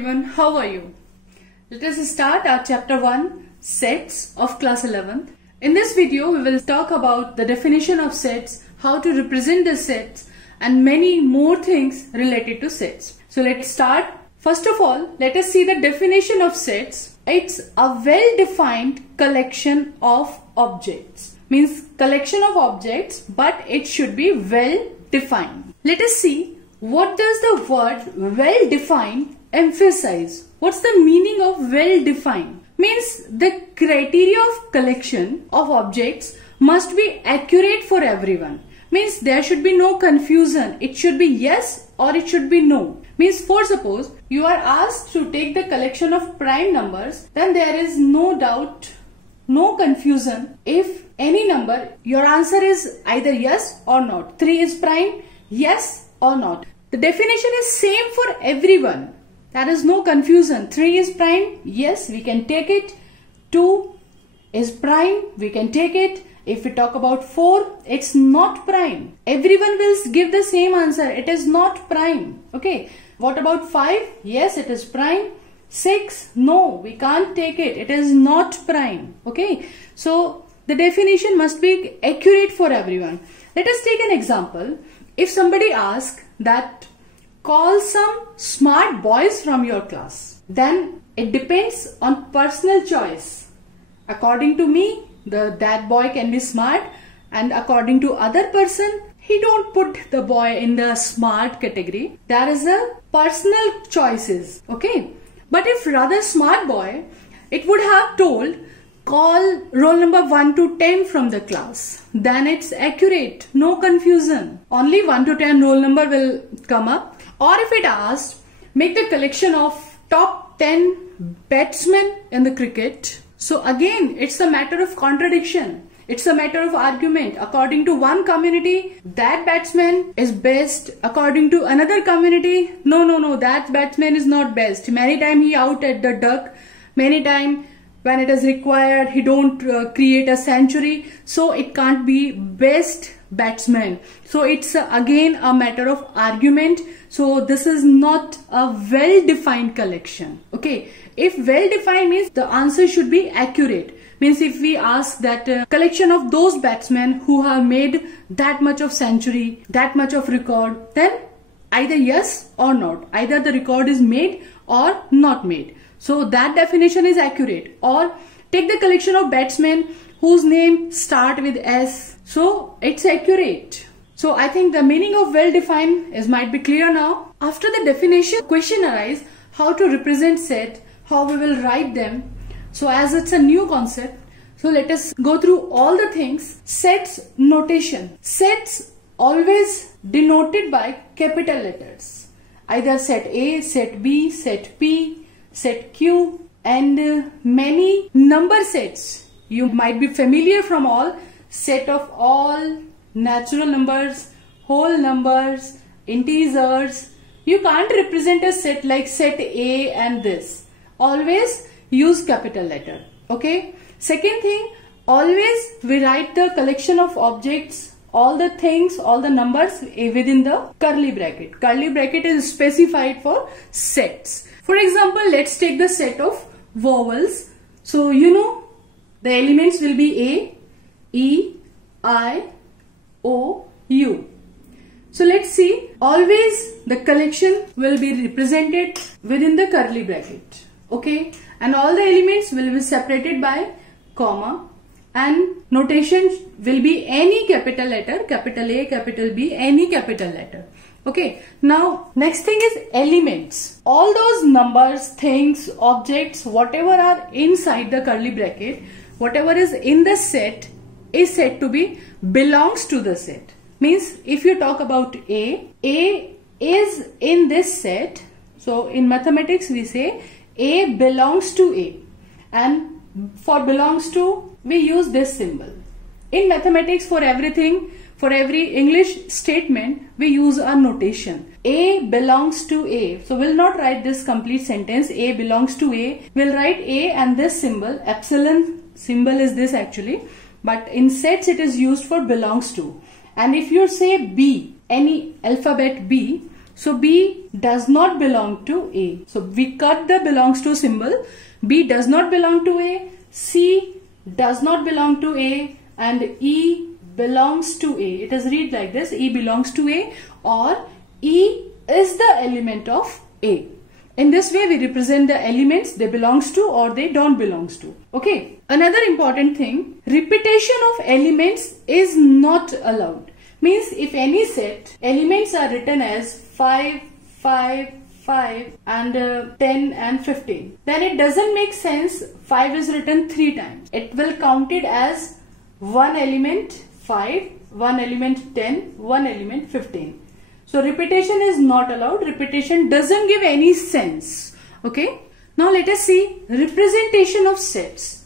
everyone, how are you? Let us start our chapter 1 sets of class 11th. In this video we will talk about the definition of sets, how to represent the sets and many more things related to sets. So let's start. First of all, let us see the definition of sets. It's a well-defined collection of objects. Means collection of objects, but it should be well defined. Let us see what does the word well defined emphasize. What's the meaning of well defined? Means the criteria of collection of objects must be accurate for everyone. Means there should be no confusion. It should be yes or it should be no. Means for suppose you are asked to take the collection of prime numbers, then there is no doubt, no confusion. If any number, your answer is either yes or not. 3 is prime, yes or not. The definition is same for everyone. There is no confusion. 3 is prime, yes, we can take it. 2 is prime, we can take it. If we talk about 4, it's not prime. Everyone will give the same answer. It is not prime. Okay. What about 5? Yes, it is prime. 6, no, we can't take it. It is not prime. Okay. So the definition must be accurate for everyone. Let us take an example. If somebody asks that call some smart boys from your class, then it depends on personal choice. According to me, that boy can be smart, and according to other person, he don't put the boy in the smart category. There is a personal choices. Okay. But if rather smart boy, it would have told call roll number 1 to 10 from the class. Then it's accurate. No confusion. Only 1 to 10 roll number will come up. Or if it asked, make the collection of top 10 batsmen in the cricket. So again, it's a matter of contradiction. It's a matter of argument. According to one community, that batsman is best. According to another community, no, that batsman is not best. Many times he out at the duck. Many times when it is required, he don't create a century. So it can't be best batsman. So it's again a matter of argument. So this is not a well-defined collection. Okay. If well-defined means the answer should be accurate. Means if we ask that collection of those batsmen who have made that much of century, that much of record, then either yes or not. Either the record is made or not made. So that definition is accurate. Or take the collection of batsmen whose name start with S. So it's accurate. So I think the meaning of well-defined might be clear now. After the definition, question arises how to represent set, how we will write them. So as it's a new concept, so let us go through all the things. Sets notation. Sets always denoted by capital letters. Either set A, set B, set P, set Q, and many number sets. You might be familiar from all. Set of all, natural numbers, whole numbers, integers. You can't represent a set like set A and this. Always use capital letter. Okay. Second thing, always we write the collection of objects, all the things, all the numbers within the curly bracket. Curly bracket is specified for sets. For example, let's take the set of vowels. So you know the elements will be A, E, I, O, U. So let's see, always the collection will be represented within the curly bracket. Okay, and all the elements will be separated by comma, and notation will be any capital letter, capital A, capital B, any capital letter. Okay, now next thing is elements. All those numbers, things, objects, whatever are inside the curly bracket, whatever is in the set is said to be belongs to the set. Means if you talk about A is in this set. So in mathematics we say A belongs to A, and for belongs to we use this symbol. In mathematics, for everything, for every English statement we use a notation. A belongs to A. So we'll not write this complete sentence A belongs to A. We'll write A and this symbol, epsilon symbol is this actually, but in sets it is used for belongs to. And if you say B, any alphabet B, So B does not belong to A. So we cut the belongs to symbol. B does not belong to A, C does not belong to A, and E belongs to A. It is read like this: E belongs to A, or E is the element of A. In this way, we represent the elements they belongs to or they don't belongs to. Okay. Another important thing, repetition of elements is not allowed. Means if any set elements are written as 5, 5, 5 and 10 and 15, then it doesn't make sense 5 is written 3 times. It will count it as one element 5, one element 10, one element 15. So repetition is not allowed. Repetition doesn't give any sense. Okay. Now let us see representation of sets.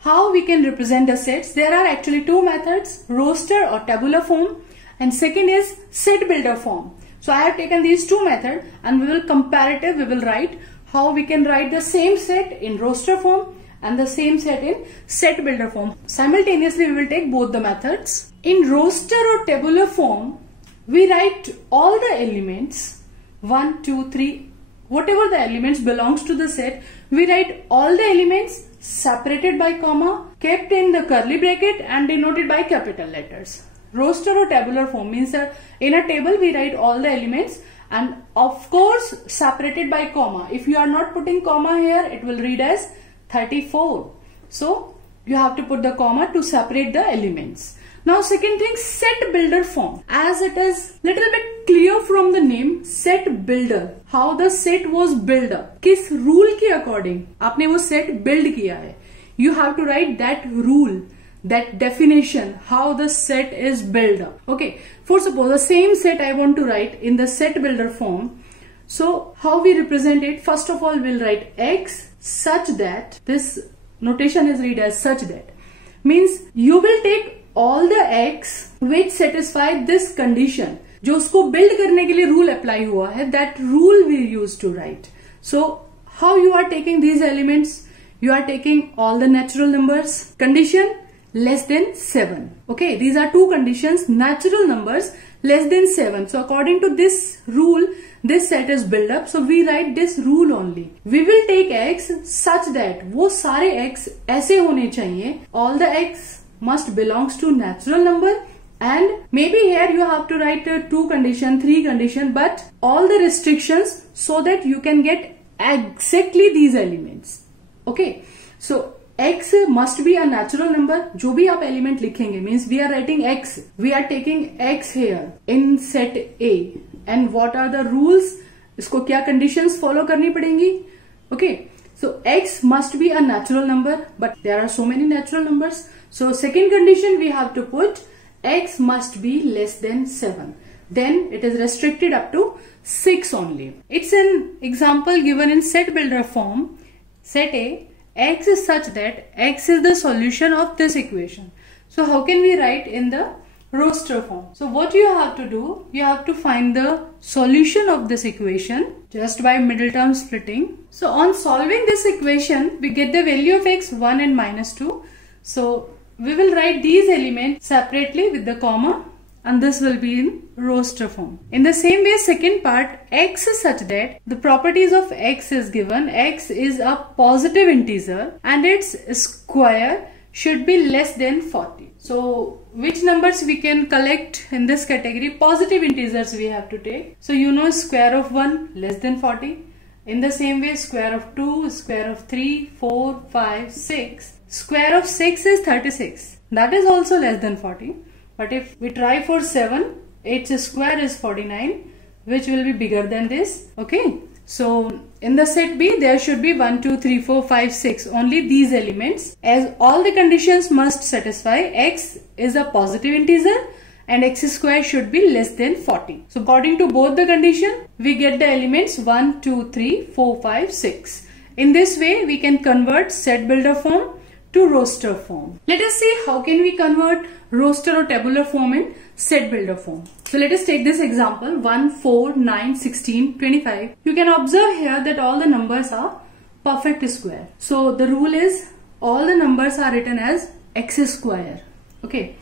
How we can represent the sets? There are actually two methods: roster or tabular form, and second is set builder form. So I have taken these two methods and we will comparative. We will write how we can write the same set in roster form and the same set in set builder form. Simultaneously we will take both the methods. In roster or tabular form, we write all the elements 1, 2, 3, whatever the elements belongs to the set. We write all the elements separated by comma, kept in the curly bracket and denoted by capital letters. Roster or tabular form means that in a table we write all the elements and of course separated by comma. If you are not putting comma here, it will read as 34. So you have to put the comma to separate the elements. Now second thing, set builder form. As it is little bit clear from the name, set builder. How the set was built up. किस rule के according आपने वो set build किया है. You have to write that rule, that definition, how the set is built up. Okay. For suppose the same set I want to write in the set builder form. So how we represent it? First of all, we'll write X such that, this notation is read as such that. Means you will take all the X which satisfy this condition. जो उसको build करने के लिए rule apply हुआ है, that rule we use to write. So how you are taking these elements? You are taking all the natural numbers. Condition less than 7. Okay, these are two conditions. Natural numbers less than 7. So according to this rule, this set is built up. So we write this rule only. We will take X such that वो सारे X ऐसे होने चाहिए. All the X must belongs to natural number, and maybe here you have to write 2 condition, 3 condition, but all the restrictions so that you can get exactly these elements. Okay, so X must be a natural number. जो भी आप element लिखेंगे means we are writing X. We are taking X here in set A. And what are the rules? इसको क्या conditions follow करनी पड़ेंगी? Okay, so X must be a natural number, but there are so many natural numbers. So second condition we have to put X must be less than 7. Then it is restricted up to 6 only. It's an example given in set builder form. Set A, X is such that X is the solution of this equation. So how can we write in the roster form? So what you have to do, you have to find the solution of this equation just by middle term splitting. So on solving this equation, we get the value of X 1 and minus 2. So we will write these elements separately with the comma, and this will be in roster form. In the same way, second part, X is such that the properties of X is given. X is a positive integer and its square should be less than 40. So which numbers we can collect in this category? Positive integers we have to take. So you know square of 1 less than 40. In the same way, square of 2, square of 3, 4, 5, 6. Square of 6 is 36. That is also less than 40. But if we try for 7, its square is 49, which will be bigger than this. Okay. So in the set B, there should be 1, 2, 3, 4, 5, 6. Only these elements. As all the conditions must satisfy, X is a positive integer and X square should be less than 40. So according to both the condition, we get the elements 1, 2, 3, 4, 5, 6. In this way, we can convert set builder form to roster form. Let us see how can we convert roster or tabular form in set builder form. So let us take this example 1, 4, 9, 16, 25. You can observe here that all the numbers are perfect square. So the rule is all the numbers are written as X square. Okay.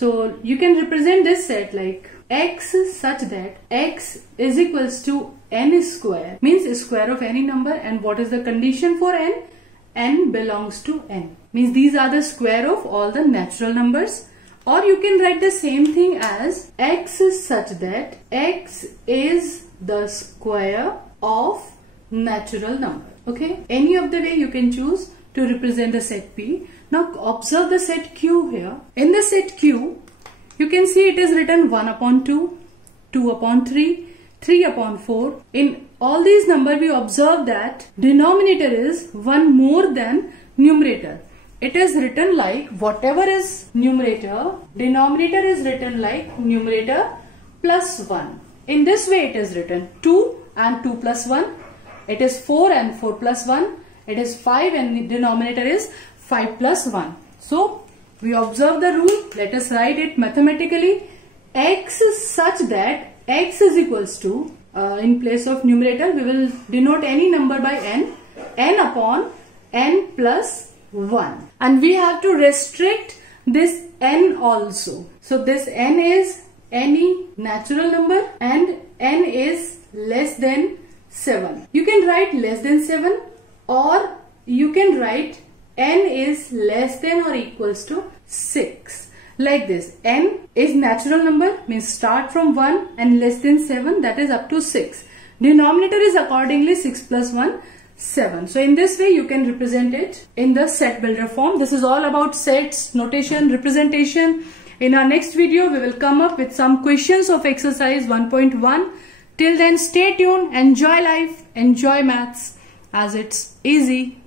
So you can represent this set like x such that x is equals to n square, means square of any number. And what is the condition for n? N belongs to n, means these are the square of all the natural numbers. Or you can write the same thing as x such that x is the square of natural number. Okay, any of the way you can choose to represent the set P. Now observe the set Q here. In the set Q, you can see it is written 1 upon 2, 2 upon 3, 3 upon 4. In all these numbers, we observe that denominator is 1 more than numerator. It is written like whatever is numerator, denominator is written like numerator plus 1. In this way it is written 2 and 2 plus 1. It is 4 and 4 plus 1. It is 5 and the denominator is 5 plus 1. So we observe the rule. Let us write it mathematically. X such that x is equals to, in place of numerator we will denote any number by n, n upon n plus 1. And we have to restrict this n also. So this n is any natural number and n is less than 7. You can write less than 7, or you can write n is less than or equals to 6. Like this, n is natural number, means start from 1 and less than 7, that is up to 6. Denominator is accordingly 6 plus 1, 7. So in this way you can represent it in the set builder form. This is all about sets, notation, representation. In our next video we will come up with some questions of exercise 1.1. Till then, stay tuned, enjoy life, enjoy maths, as it's easy.